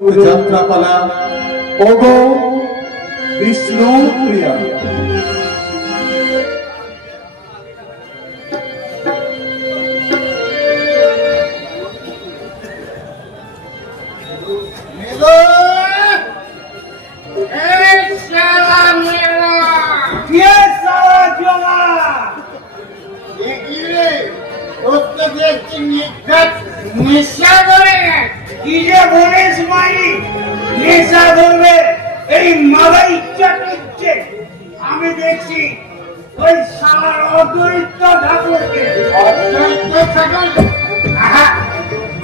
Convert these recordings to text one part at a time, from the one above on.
যাত্রাপালা অগ বিষ্ণু প্রিয়া মেলো এই শালা মেলো কে সারা জমা দেখি রে তোর তো দেখছি নিঘাত নেশা করে কি যে বলিস মাই নেশা ধরবে। এই মাথা ইচ্ছা করছে আমি দেখছি ওই সারার অদ্বৈত ঠাকুরকে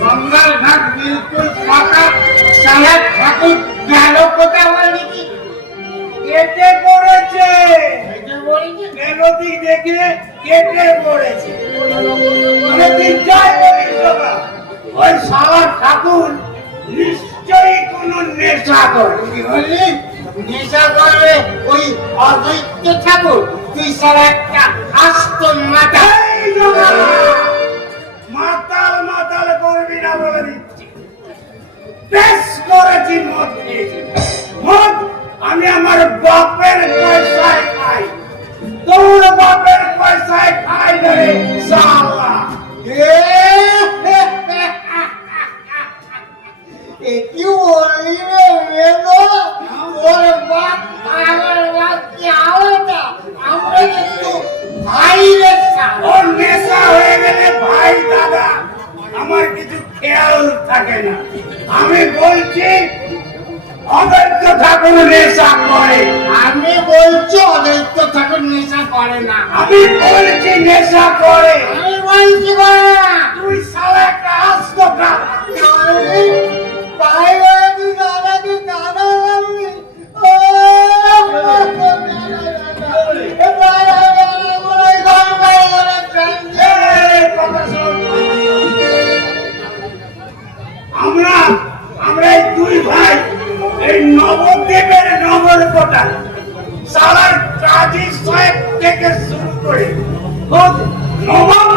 গঙ্গার ঘাট বিলকুল ফাঁকা। শালা ঠাকুর গেল কোথাও বলি কি কেটে পড়েছে। বলি মেলতি দেখে কেটে পড়েছে। মানে যাই বলিস বাবা, ওই সারা ঠাকুর নিশ্চয়ই কোনো নেশা করে। কি বললি নেশা করবে ওই অদ্বৈত ঠাকুর। তুই শালা একটা আস্ত মাথা। মাতাল মাতাল করবি না বলে দিচ্ছি। বেশ করেছি মদ খেয়েছি। মদ আমি আমার বাপের পয়সায় খাই। তোর বাপের পয়সায় খাই রে শালা এ কি বললি রে মেলো ওর বাপ আমার বাপ কি আলাদা। আমরা কিন্তু ভাই। ওর নেশা হয়ে গেলে ভাই দাদা। আমার কিছু খেয়াল থাকে না। আমি বলছি অবৈধ ঠাকুর নেশা করে। আমি বলছি অদ্বৈত ঠাকুর নেশা করে না। আমি বলছি নেশা করে। আমি বলছি করে না। তুই সালা একটা আস্ত আমরা আমরা এই দুই ভাই, এই নবদ্বীপের নগর কোটা সালার কাজী সাহেব থেকে শুরু করে নবাব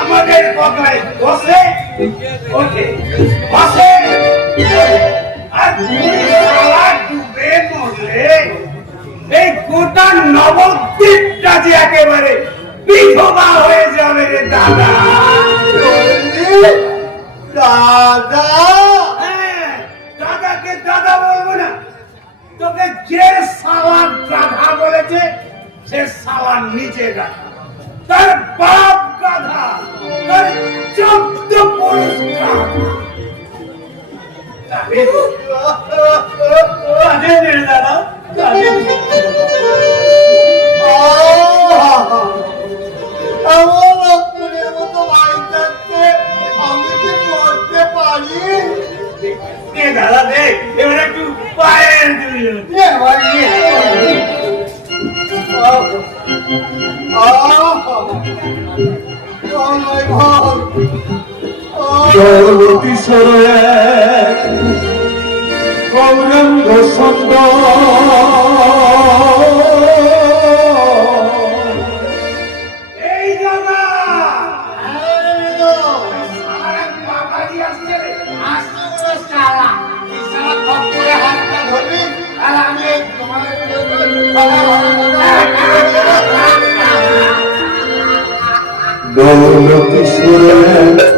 আমাদের কথায় বসে যাবে রে দাদা। দাদা দাদাকে দাদা বলব না, তোকে যে সালার গাধা বলেছে, সে সালার নিচে গাধা দাদা কাঁদেন। আমার রক্তের মতো বাড়ি থাকতে আমি কি মরতে পারি এ দাদা দেখ এবার একটু পায়ের গৌরঙ্গ আসছে সরে গৌরঙ্গ গেছে গৌরতী সরে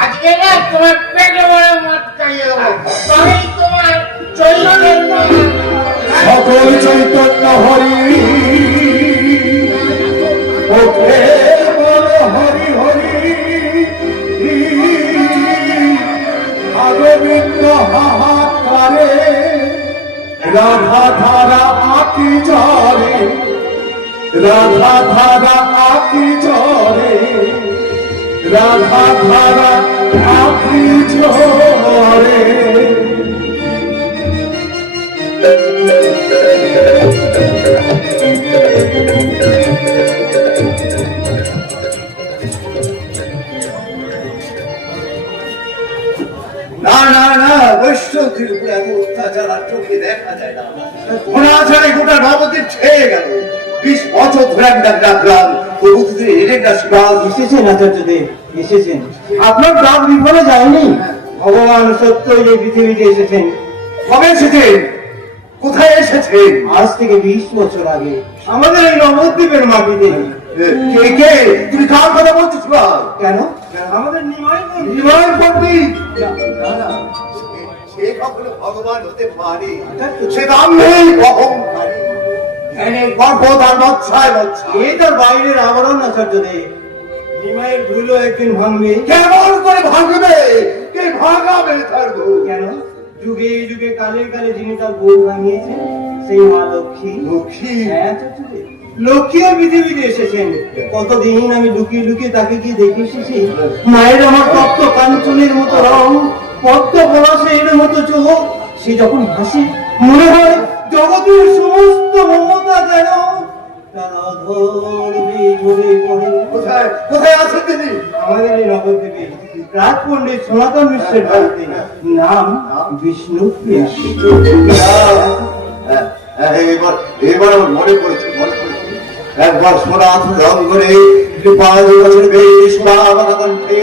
আজকে না তোমার পেটে বড় মদ খাইয়ে দেবো তবেই তোমার সকল চৈতন্য হরি হরি। হরি হাহাকারে রাধা ধারা আকি জরে রাধা ধারা আকি জরে রাধা ধারা আকি জরে এত চোখে দেখা যায় না অনাচারে গোটা নবদ্বীপ ছেয়ে গেল। বিশ বছর ধরে আমি ডাকলাম তবু তুই এলেন না শিবাজ এসেছেন আচার্যদেব এসেছেন। আপনার ডাক বিফলে যায়নি? ভগবান সত্যই এই পৃথিবীতে এসেছেন। কবে এসেছেন? কোথায় এসেছেন? আজ থেকে বিশ বছর আগে। আমাদের এই নবদ্বীপের মাটিতে। কে কে? তুমি কার কথা বলছো কেন? আমাদের নিমাই মন্দির। বিমান না, না, সে- কখনো ভগবান হতে পারে। সে অহংকারী। জ্ঞানে গর্ব তার মৎসায় মৎসায় এই তার বাইরের আবরণ আচার্যদেব। নিমাইয়ের ভুলও একদিন ভাঙবে। কেমন করে ভাঙবে? কে ভাঙাবে তার গো কেন? যুগে যুগে কালে কালে যিনি তার গোল ভাঙিয়েছেন সেই মা লক্ষ্মী। লক্ষ্মী? হ্যাঁ, লক্ষ্মীও পৃথিবীতে এসেছেন। কতদিন আমি লুকিয়ে লুকিয়ে তাকে গিয়ে দেখে এসেছি মায়ের আমার তপ্ত কাঞ্চনের মতো রং। পদ্ম পলাশের মতো চোখ সে যখন হাসি মনে হয় জগতের সমস্ত মমতা যেন আমাদের হ্যাঁ, হ্যাঁ, এবার আমার মনে পড়েছে মনে পড়েছে। একবার সোনাথ রঙ্গনে কৃপাল বছর বেশ বাবা কণ্ঠে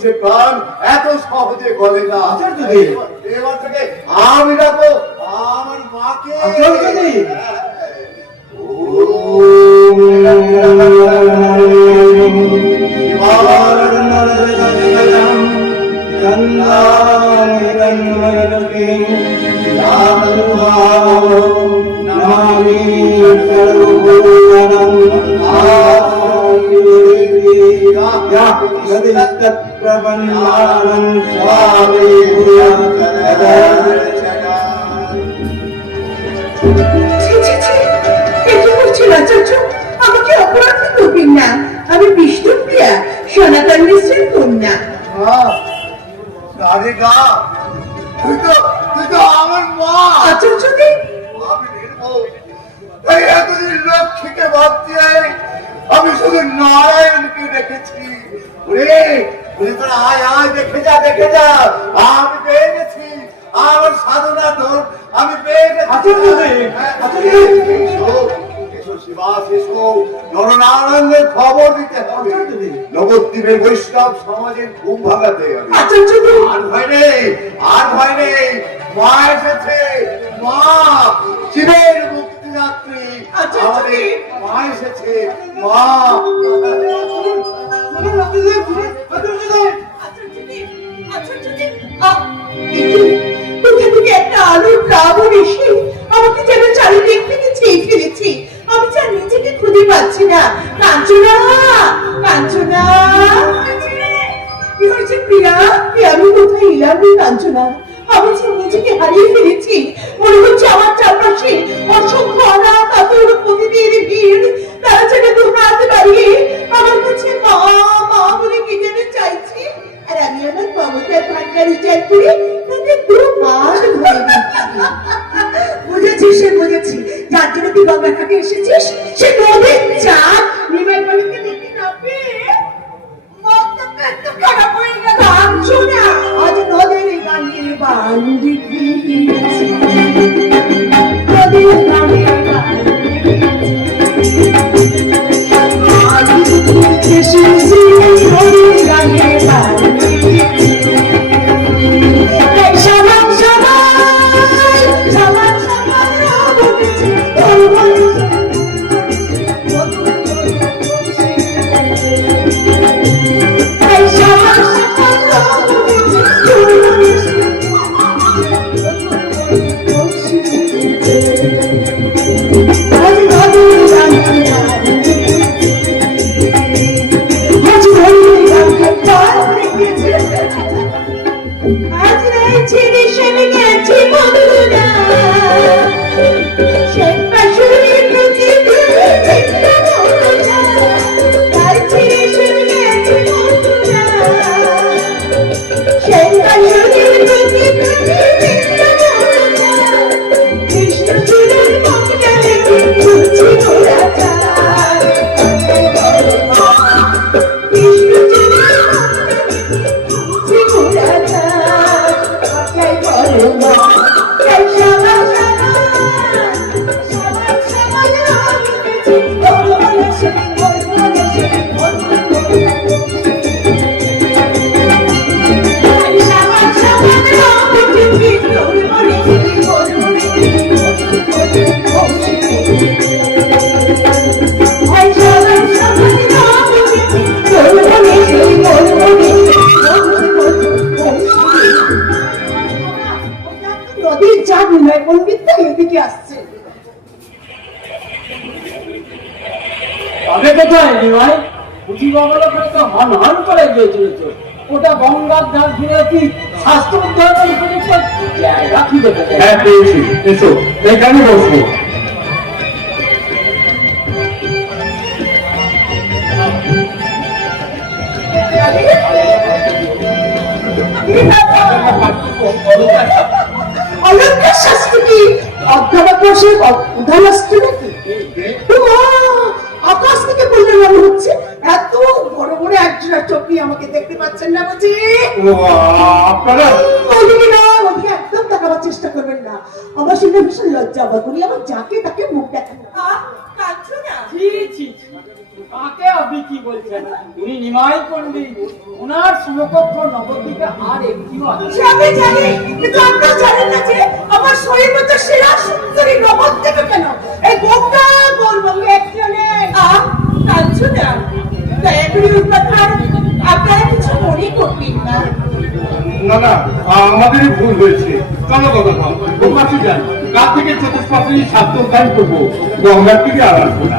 পুলিশের প্রাণ এত সহজে গলে না। এবার- থেকে আমি আমার মাকে আচার্যদেব। আচার্য? আমাকে অপরাধী করবেন না আমি বিষ্ণুপ্রিয়া সনাতন মিশ্রের কন্যা আমার মা আচার্যদেব আমি নির্মল এই এতদিন আমি শুধু নারায়ণকে দেখেছি। ওরে ওরে তোরা আয় আয় দেখে যা দেখে যা। আমি পেয়ে গেছি। আমার সাধনা তোর আমি পেয়ে গেছি। আচার্যদেব, হ্যাঁ, এসো নরনারায়ণের খবর দিতে হবে। নবদ্বীপের বৈষ্ণব সমাজের ঘুম ভাঙাতে হবে। আচার্যদেব আর ভয় নেই আর ভয় নেই। মা এসেছে। মা জীবের মুক্তিদাত্রী আচ্ছা, আমাদের মা এসেছে মা বুঝেছি, সে বুঝেছি। যার জন্য তুই গঙ্গা ঘাটে এসেছিস, সে নদীর চাঁদ। নিমাই বাড়িতে দেখতে না আজ নদীর গানে করে ওটা গঙ্গার ধার ঘিরে কি স্বাস্থ্য উপযুক্ত জায়গা হ্যাঁ পেয়েছি। এসো এখানে বসবো। অলঙ্কার শাস্ত্র কি আকাশ থেকে বললে মনে হচ্ছে। এত বড় বড় একজোড়া চোখ আমাকে দেখতে পাচ্ছেন না বুঝি? আপনারা? ওদিকে না ওদিকে একদম তাকাবার চেষ্টা করবেন না। আমার শুনে ভীষণ লজ্জা আবার করি আমার যাকে তাকে মুখ দেখান। কাঁদছো না? ছি ছি কাকে আপনি কি বলছেন? উনি নিমাই পণ্ডিত। ওনার সমকক্ষ নবদ্বীপে আর একটিও আছে। আমি জানি কিন্তু আপনারা জানেন না যে আমার শরীর মতো সেরা সুন্দরী থেকে কেন? এই গোটা গোলবঙ্গে একজনে আহ কাঁদছো না আমাদেরই ভুল হয়েছে। চলো কথা ও কাছে যান। গা থেকে চতুষ্পাশে স্বাস্থ্য উদ্ধার করব। গঙ্গার থেকে আর আসব না।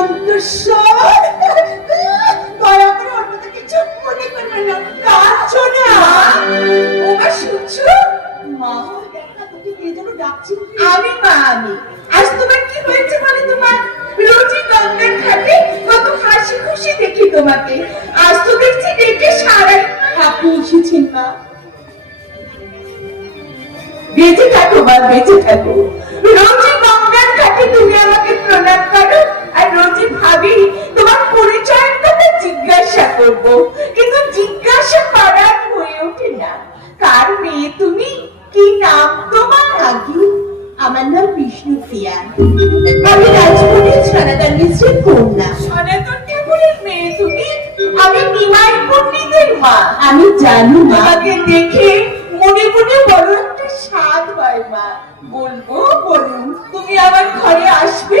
আমাকে দয়া করে ওর মধ্যে কিছু মনে করবেন না। কাঁদছো না। ওমা শুনছো? মা দেখা তোকে কে যেন ডাকছে। আমি মা আমি। আজ তোমার কি হয়েছে বলে তোমার? রোজই গঙ্গার ঘাটে কত হাসি খুশি দেখি তোমাকে। আজ তো দেখছি ডেকে সারাই আপনি এসেছেন মা। বেঁচে থাকো বা বেঁচে থাকো। রোজই গঙ্গার ঘাটে তুমি আমাকে প্রণাম করো। আর রোজই ভাবি তোমার পরিচয়ের কথা জিজ্ঞাসা করব। কিন্তু জিজ্ঞাসা করার হয়ে ওঠে না। কার মেয়ে তুমি? কি নাম তোমার আগে আমার নাম বিষ্ণুপ্রিয়া আমি রাজপুরের সনাতন মিশ্রের কন্যা। সনাতন ঠাকুরের মেয়ে তুমি? ভাই পণ্ডিতের মা। আমি জানি তোমাকে দেখে মনে মনে বড় একটা স্বাদ হয় মা। বলব বলুন তুমি আমার ঘরে আসবে?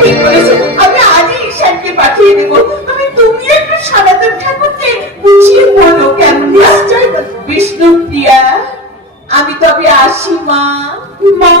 ঠিক বলেছ। আমি আজই ঈশানকে পাঠিয়ে দেবো। তবে তুমি একটু সনাতন ঠাকুরকে বুঝিয়ে বলো কেমন বিষ্ণু প্রিয়া, আমি তবে আসি, মা। মা।